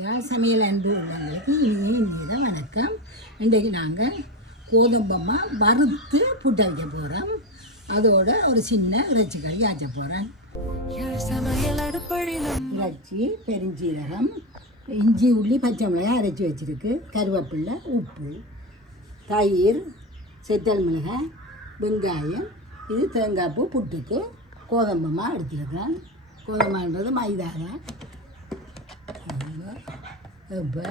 சமையல் அன்பு உள்ளவங்களுக்கு இனிய வணக்கம். இன்றைக்கு நாங்கள் கோதும்பம்மா வறுத்து புட்ட வைக்க போகிறோம். அதோட ஒரு சின்ன இறைச்சி கறி ஆச்ச போகிறேன். இறைச்சி, பெருஞ்சீரகம், இஞ்சி, உள்ளி, பச்சை மிளகாய் அரைச்சி வச்சுருக்கு, கருவேப்பிலை, உப்பு, தயிர், செத்தல் மிளகாய், வெங்காயம், இது தேங்காய் பூ புட்டுக்கு கோதும்பம்மா எடுத்துருக்கேன். கோதுமான்றது மைதா தான். இப்போ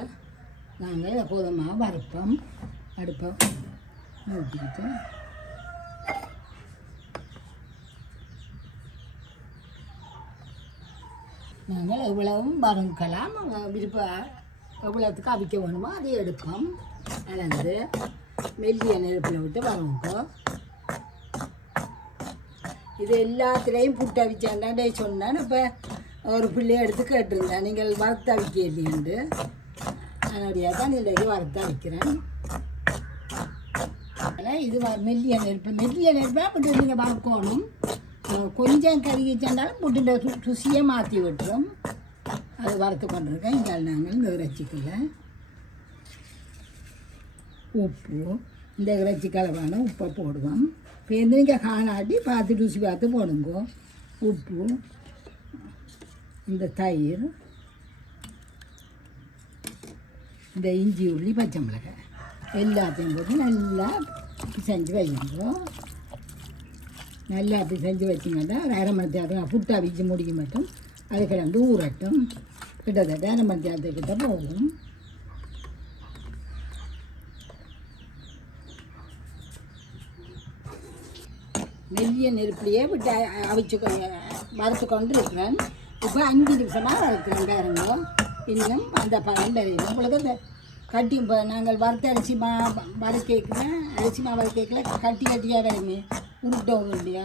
நாங்கள் கோதுமாவை வறுப்போம். அடுப்போம் ஊற்றிக்கிட்டு நாங்கள் எவ்வளவும் வறுக்கலாம். எவ்வளோத்துக்கு அவிக்க வேணுமோ அதை எடுப்போம். கலந்து மெல்லிய நெருப்பில் விட்டு வறுங்கோ. இது எல்லாத்துலேயும் புட்டு அவிச்சாண்டாண்டே சொன்னேன். இப்போ ஒரு பிள்ளையை எடுத்து கேட்டிருந்தேன், நீங்கள் வறுத்து அவிக்க இல்லையண்டு. அதனுடைய தான் இன்றைக்கு வறுத்து அவிக்கிறேன். அதனால் இது மெல்லிய நெருப்பாக புட்டு நீங்கள் வறுக்கணும். கொஞ்சம் கருகி வச்சாண்டாலும் புட்டுன்ற ருசியை மாற்றி விட்டுரும். அது வறுத்து கொண்டிருக்கேன். இங்கே நாங்கள் இந்த இறைச்சிக்குள்ள உப்பு, இந்த இறைச்சி கலவான உப்பை போடுவோம். இப்போ நீங்கள் காணாட்டி பார்த்து ருசி பார்த்து போடுங்க. உப்பு, இந்த தயிர், இந்த இஞ்சி, உள்ளி, பச்சை மிளகாய் எல்லாத்தையும் போட்டு நல்லா பிசைஞ்சு வைங்க. நல்லா பிசைஞ்சு வச்சிங்கன்னா அரை மணி நேரத்துக்கு புட்டு அவிச்சு முடிக்க மட்டும் அது கிடந்து ஊறட்டும். கிட்டத்தட்ட அரை மணி நேரத்துக்கிட்ட போகும். மெல்லிய நெருப்புலையே விட்டு அவிச்சு வறுத்து கொண்டு இருக்கிறேன். இப்போ 5 நிமிஷமாக வறுக்கிறேன் பாருங்க. இன்னும் அந்த பழம் தெரியும் உங்களுக்கு. அந்த கட்டி இப்போ நாங்கள் வறுத்த அரிசி வறுக்கிறேன். அரிசி வறுக்கல கட்டி கட்டியாக வருமே, உருண்டு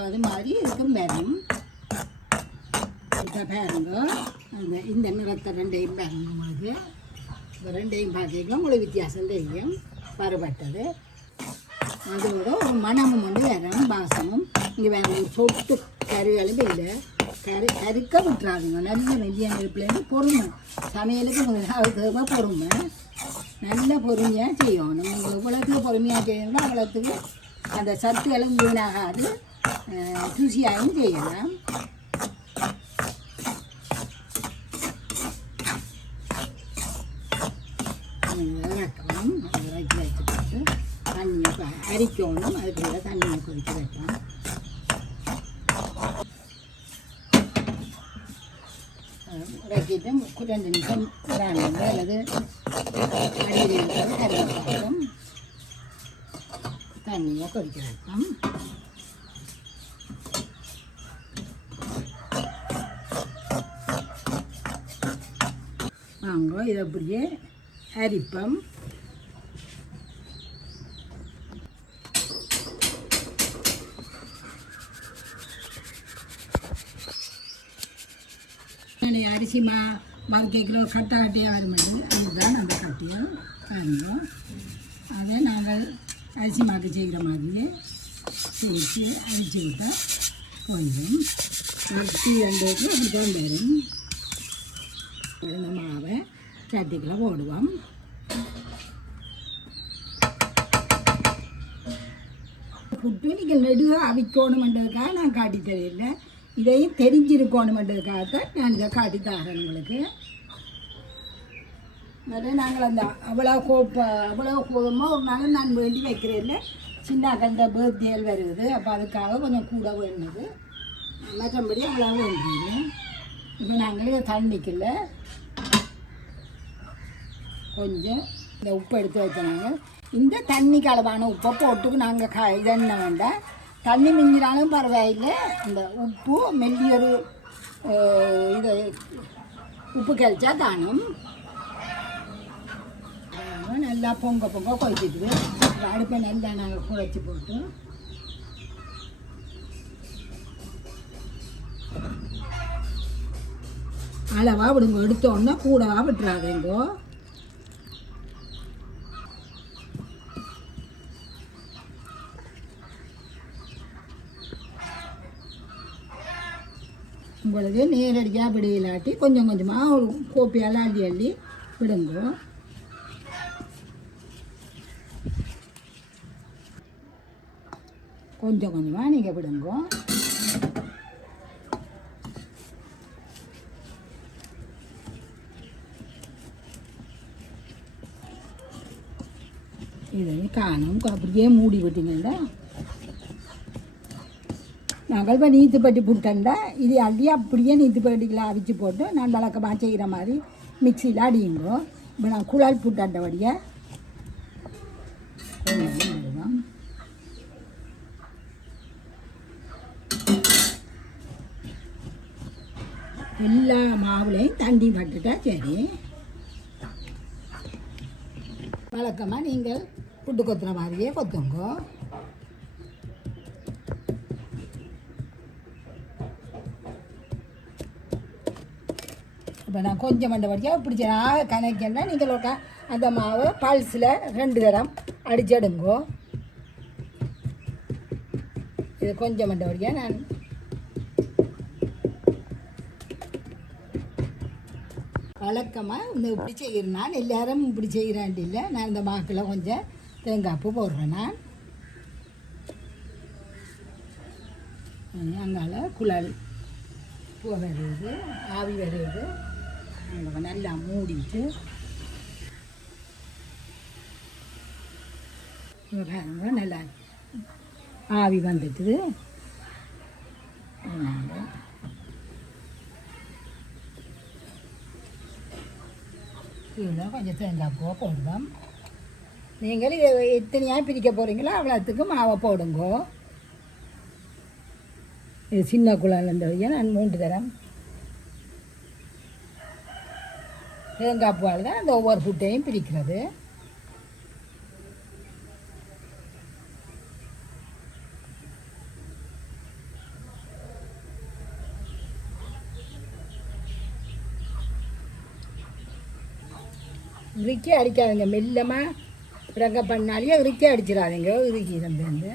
அது மாதிரி இருக்கும் வரும். இப்போ பாருங்க அந்த இந்த நிறத்தை ரெண்டையும் பாருங்க. உங்களுக்கு இந்த ரெண்டையும் பார்க்கலாம் உங்களுக்கு வித்தியாசம் தெரியும். பருவட்டது அதோட ஒரு மணமும் வந்து வரும், வாசமும். இங்கே வேற ஒரு சொட்டு கருவேலும் இல்லை. கருக்க விட்டுறாதுங்க. நல்ல மெல்லிய நெருப்புலேருந்து பொறுமை. சமையலுக்கு முதலாவது தேவை பொறுமை. நல்ல பொறுமையாக செய்யணும். நீங்கள் இவ்வளோத்துக்கு பொறுமையாக செய்யணும்னா அவ்வளோத்துக்கு அந்த சத்துகளும் வீணாகாது, ருசியாகவும் செய்யலாம். இறக்கலாம். இறக்கி வச்சுட்டு தண்ணியை அரிக்கணும். அதுக்குள்ள தண்ணியை கொதிக்க வைக்கலாம். இறக்கிட்டு 2 நிமிஷம் விடாங்க. அல்லது அடியில் இருக்கிறது கருவேப்பாக்கும் தண்ணியை கொதிக்க வைப்போம். வாங்க இதை அப்படியே அரிப்போம். அரிசி வறுக்கிற கட்டை கட்டியாக வரும்போது அதுதான் அந்த கட்டியாக பாருங்க. அதை நாங்கள் அரிசி மாக்கு செய்கிற மாதிரியே சேர்த்து அரிசி விட்டால் கொஞ்சம் வறுத்தி 2 அப்படிதான் வரும். இந்த மாவை சட்டிக்குள்ள போடுவோம். புட்டு நீங்கள் நெடுக அவிக்கணுமென்றதுக்காக நான் காட்டி தெரியல. இதையும் தெரிஞ்சிருக்கணுமென்றதுக்காகத்தான் நான் இதை காட்டி தரேன் உங்களுக்கு. நிறைய நாங்கள் அந்த அவ்வளோ கோபமாக ஒரு நாள் நான் வேண்டி வைக்கிறேன். சின்ன கண்ட பேர்த்தியல் வருது. அப்போ அதுக்காக கொஞ்சம் கூட வேணுது. மற்றபடி அவ்வளோ வேண்டியது. இப்போ நாங்கள் தண்ணிக்குள்ள கொஞ்சம் இந்த உப்பு எடுத்து வச்சோனாங்க. இந்த தண்ணிக்கு அளவான உப்பை போட்டுக்கு நாங்கள் இதென்ன வேண்டாம். தண்ணி மிஞ்சினாலும் பரவாயில்லை. இந்த உப்பு மெல்லியொரு இது உப்பு கழிச்சா தானும் நல்லா பொங்க கொதிச்சிட்டு அடுப்பை நல்லா நாங்கள் குழைச்சி போட்டு அளவாக விடுங்க. எடுத்தோன்னா கூடவா விட்டுறாதேங்கோ. உங்களுக்கு நேரடியாக விடையிலாட்டி கொஞ்சம் கொஞ்சமாக ஒரு கோப்பியால் அள்ளி அள்ளி விடுங்க. கொஞ்சம் கொஞ்சமாக நீங்கள் விடுங்க. இதை காணும் அப்படியே மூடி விட்டீங்கன்னா நாங்கள் இப்போ நீத்துப்பட்டி புட்டண்டா இது அள்ளி அப்படியே நீத்துப்பட்டியில் அவிச்சு போட்டு நான் வழக்கமாக செய்கிற மாதிரி மிக்சியில் அடியுங்கோ. இப்போ நான் குழால் புட்டண்ட வழியாக எல்லா மாவுலையும் தண்ணி பட்டுட்டா சரி. வழக்கமாக நீங்கள் புட்டு கொத்துற மாதிரியே கொத்துங்கோ. இப்போ நான் கொஞ்சம் மண்டபடியாக இப்படி கணக்கன்னா நீங்கள் அந்த மாவை பல்ஸில் 2 தரம் அடிச்செடுங்கோ. இது கொஞ்சம் மண்டபடியாக நான் வழக்கமாக இந்த இப்படி செய்கிறேன். நான் எல்லாரும் இப்படி செய்கிறேன் இல்லை. நான் இந்த மாக்கில் கொஞ்சம் தேங்காய் பூ போடுறேன். நான் அங்கால குழல் பூ வருது, ஆவி வருது. நல்லா மூடிட்டு நல்லா ஆவி வந்துட்டு இதில் கொஞ்சம் தேங்காய் பூவை போடுவோம். நீங்கள் எத்தனையாக பிரிக்க போகிறீங்களோ அவ்வளோத்துக்கு மாவை போடுங்கோ. இது சின்ன குழாயில் நான் 3 தரம் தேங்காய் பூவால் தான் அந்த ஒவ்வொரு புட்டையும் பிரிக்கிறது. இறுக்கி அடிக்காதுங்க, மெல்லமாக இறங்க பண்ணாலே இறுக்கி அடிச்சிடாதீங்க. இறுக்கி வந்து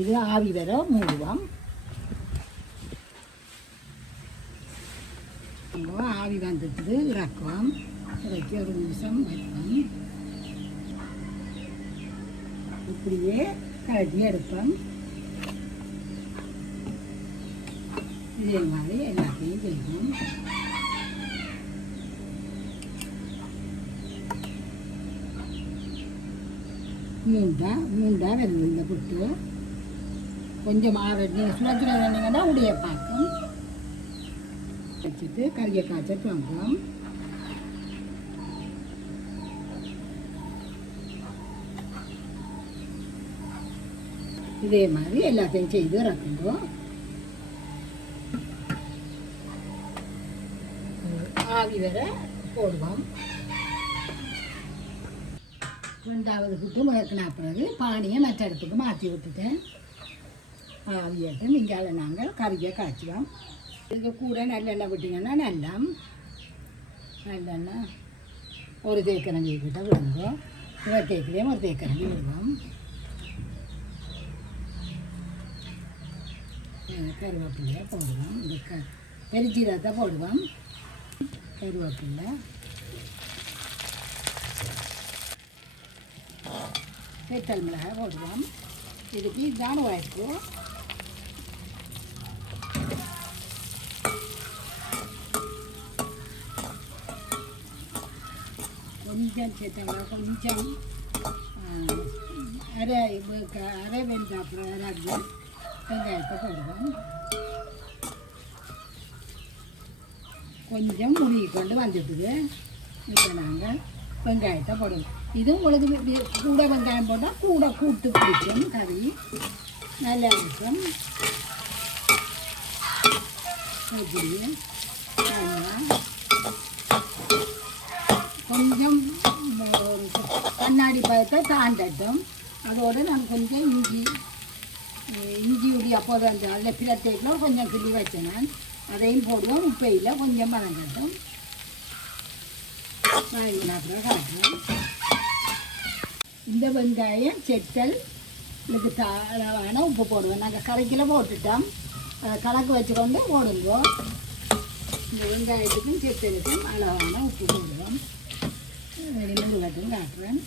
இது ஆவி வர மூடுவோம். ஆவி வந்துட்டு இறக்குவோம். இறக்கி 1 நிமிஷம் வைப்போம். இப்படியே கலட்டி எடுப்போம். இதே மாதிரி எல்லாத்தையும் செய்வோம். மூண்டா வருது இந்த புட்டு. கொஞ்சம் நீங்கள் சுழச்சுட வேண்டிங்கன்னா உடைய பார்க்கும் வச்சுட்டு கறியை காய்ச்ச வாங்குவோம். இதே மாதிரி எல்லாத்தையும் செய்து இறக்குவோம். ஆவி வர போடுவோம். 2வது புட்டு முழக்கினா பிறகு பானியை மற்ற இடத்துக்கு மாற்றி விட்டுட்டேன். ஆவியாட்டு நீங்கள் நாங்கள் கறியை காய்ச்சுவோம். இதுக்கு கூட நல்லெண்ணெய் விட்டிங்கன்னா நல்லெண்ணெய் 1 தேக்கரண்டி கிட்ட விடுவோம். 1 தேக்கிலையும் 1 தேக்கரண்டி விடுவோம். கருவேப்பிலையை போடுவோம். இந்த பெருஞ்சீரகத்தை போடுவோம். கருவேப்பிலை, வெத்தல் மிளகாய் போடுவோம். இதுக்கு இதுதான் உழைப்பு. கொஞ்சம் சேர்த்தாங்க, கொஞ்சம் அரை வெந்தாப்புறம் வெங்காயத்தை போடுவோம். கொஞ்சம் முழுகி கொண்டு வந்துட்டுது. இப்போ நாங்கள் வெங்காயத்தை போடுவோம். இது உங்களுக்கு கூட வெங்காயம் போட்டால் கூட கூட்டு பிடிக்கும். கறி நல்லா இருக்கும். இப்படியே கொஞ்சம் கண்ணாடி பழத்தை தாண்டட்டும். அதோடு நான் கொஞ்சம் இஞ்சி உடி அப்போது அந்த அதில் பிரத்யேகம் கொஞ்சம் கிள்ளி வச்சேன். நான் அதையும் போடுவோம். உப்பையில் கொஞ்சம் வதங்கட்டும். வதங்கினா அப்புறம் காட்டுறேன். இந்த வெங்காயம் செத்தல் இதுக்கு அளவான உப்பு போடுவோம். நாங்கள் கரைக்கில் போட்டுட்டோம். கலக்கு வச்சுக்கொண்டு போடுங்க. இந்த வெங்காயத்துக்கும் செத்தலுக்கும் அளவான உப்பு போடுவோம். ரெண்டு கட்டும் காட்டுறேன்.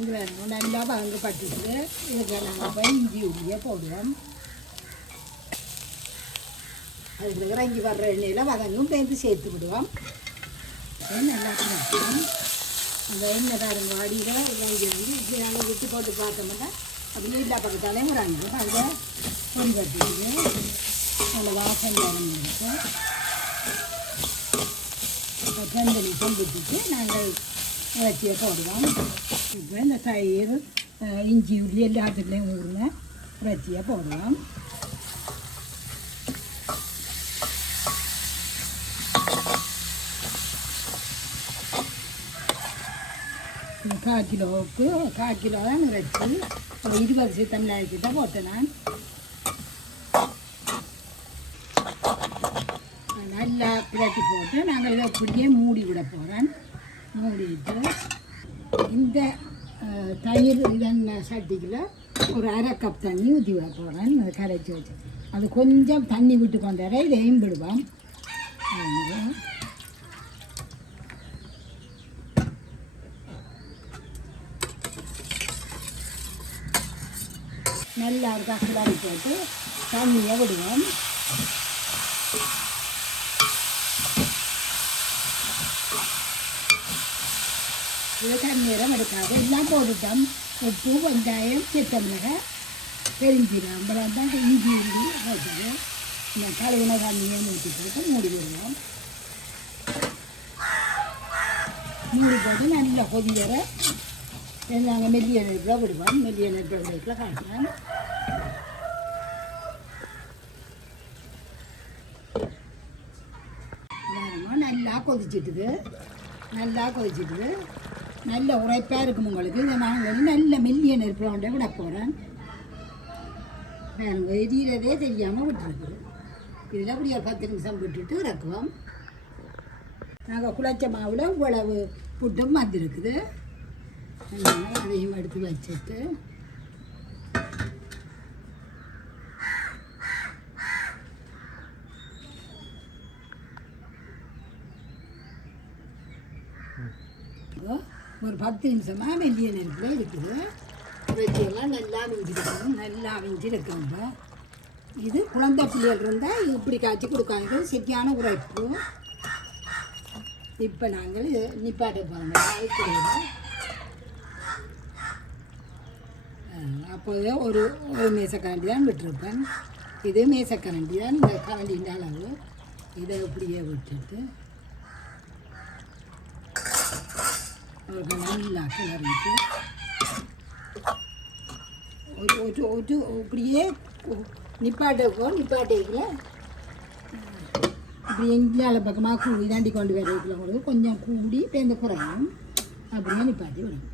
இது வேணும் நல்லா பங்கு பட்டுட்டு இதுக்கு நாங்கள் போய் இஞ்சி உள்ளியே போடுவோம். அதுக்கு இறங்கி வர்ற எண்ணெயில் வதங்கும் பேருந்து சேர்த்து விடுவோம். நல்லா வைப்போம். அந்த எண்ணெய் பாருங்க அடியில் இறங்கி வந்து இப்படி நாங்கள் விட்டு போட்டு பார்த்தோம்னா அப்படியே எல்லா பக்கத்தாலே முறாங்க. அதில் பொடி கட்டிட்டு அந்த வாசம் இறங்கிட்டு 2 நிமிஷம் விட்டுட்டு நாங்கள் இறைச்சியை போடுவோம். இப்போ இந்த தயிர் இஞ்சி உள்ளி எல்லாத்துலேயும் ஊறின இறைச்சியை போடுவோம். கால் கிலோவுக்கு 1/4 கிலோ தான் இறைச்சி 20 சித்தமிழாய்க்கிட்ட போட்டேன் நான். நல்லா பிரட்டி போட்டு நாங்கள் இதை அப்படியே மூடி விட போகிறேன். மூடிட்டு இந்த தயிர் இதென்ன சட்டிக்கில் ஒரு 1/2 கப் தண்ணி ஊற்றி விட போகிறேன். அதை கரைச்சி வச்சு அது கொஞ்சம் தண்ணி விட்டு கொண்டாட இதையும் விடுவோம். நல்லா இருக்கா கிளறி போட்டு தண்ணியை விடுவோம். இது தண்ணீரம் எடுக்காது எல்லாம் போட்டுட்டோம். உப்பு வெங்காயம் சித்தமிளகாய் பெருஞ்சீரகம் அப்புறம் தான் இஞ்சி உள்ளி போட்டுட்டு இந்த கழுவின தண்ணியை ஊற்றி போட்டு மூடி விடுவோம். மூடி போட்டு நல்லா கொதி வர நாங்கள் மெல்லிய நெருப்பில் விடுவோம். மெல்லிய நெருப்பில் காட்டுறேன். நல்லா கொதிச்சிட்டுது. நல்ல உரைப்பாக இருக்கும் உங்களுக்கு. இதை நாங்கள் நல்ல மெல்லிய நெருப்பில் கொண்டே விட போகிறேன். வேறு எரியறதே தெரியாமல் விட்டுருக்கு. இதில் அப்படி ஒரு 10 நிமிஷம் விட்டுட்டு இறக்குவோம். நாங்கள் குழைச்ச மாவில் இவ்வளவு புட்டும் வந்துருக்குது. அதையும் எடுத்து வச்சுட்டு ஒரு 10 நிமிஷமாக மெல்லிய நெருப்பில் இருக்குது. இறைச்சியெல்லாம் நல்லா விஞ்சிருக்கணும். நல்லா விஞ்சிருக்குங்க. இது குழந்தை பிள்ளைகள் இருந்தால் இப்படி காய்ச்சி கொடுக்காங்க. சரியான உரைப்பு. இப்போ நாங்கள் நிப்பாட்ட போகிறோம். அப்போதே ஒரு மேசக்கரண்டி தான் விட்டுருப்பேன். இது மேசக்கரண்டி தான். இந்த கரண்டின்ற அளவு இதை இப்படியே விட்டுட்டு அவருக்கு நல்லா கிளறிட்டு ஒரு இப்படியே நிப்பாட்டைக்குள்ள இப்படி எங்களால் பக்கமாக கூடி தாண்டி கொண்டு வரைக்குள்ள கொஞ்சம் கூடி பேருந்து குறையும். அப்படியே நிப்பாட்டி விடும்.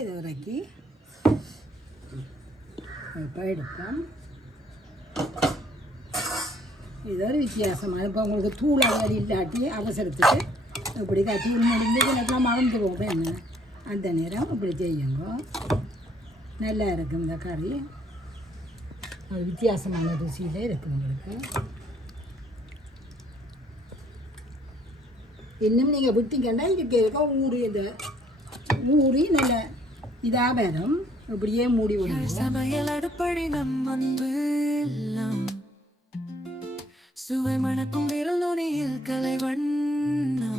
இதை வரைக்கி இப்போ எடுப்போம். இது ஒரு வித்தியாசமாக இப்போ உங்களுக்கு தூள் அளவு இல்லாட்டி அவசரத்துக்கு இப்படி தூள் முடிஞ்சு இதெல்லாம் மறந்து போகும். என்ன அந்த நேரம் இப்படி செய்யுங்க. நல்லா இருக்கும் இந்த கறி. ஒரு வித்தியாசமான ருசியில் இருக்குது உங்களுக்கு. இன்னும் நீங்கள் விட்டீங்கன்னா இருக்க ஊறி நல்ல இதாக வரும். இப்படியே மூடி விடுவோம். சமையல் அடுப்படி நம்ம சுவை மணக்கும் விரல் நுனியில் கலைவண்ணம்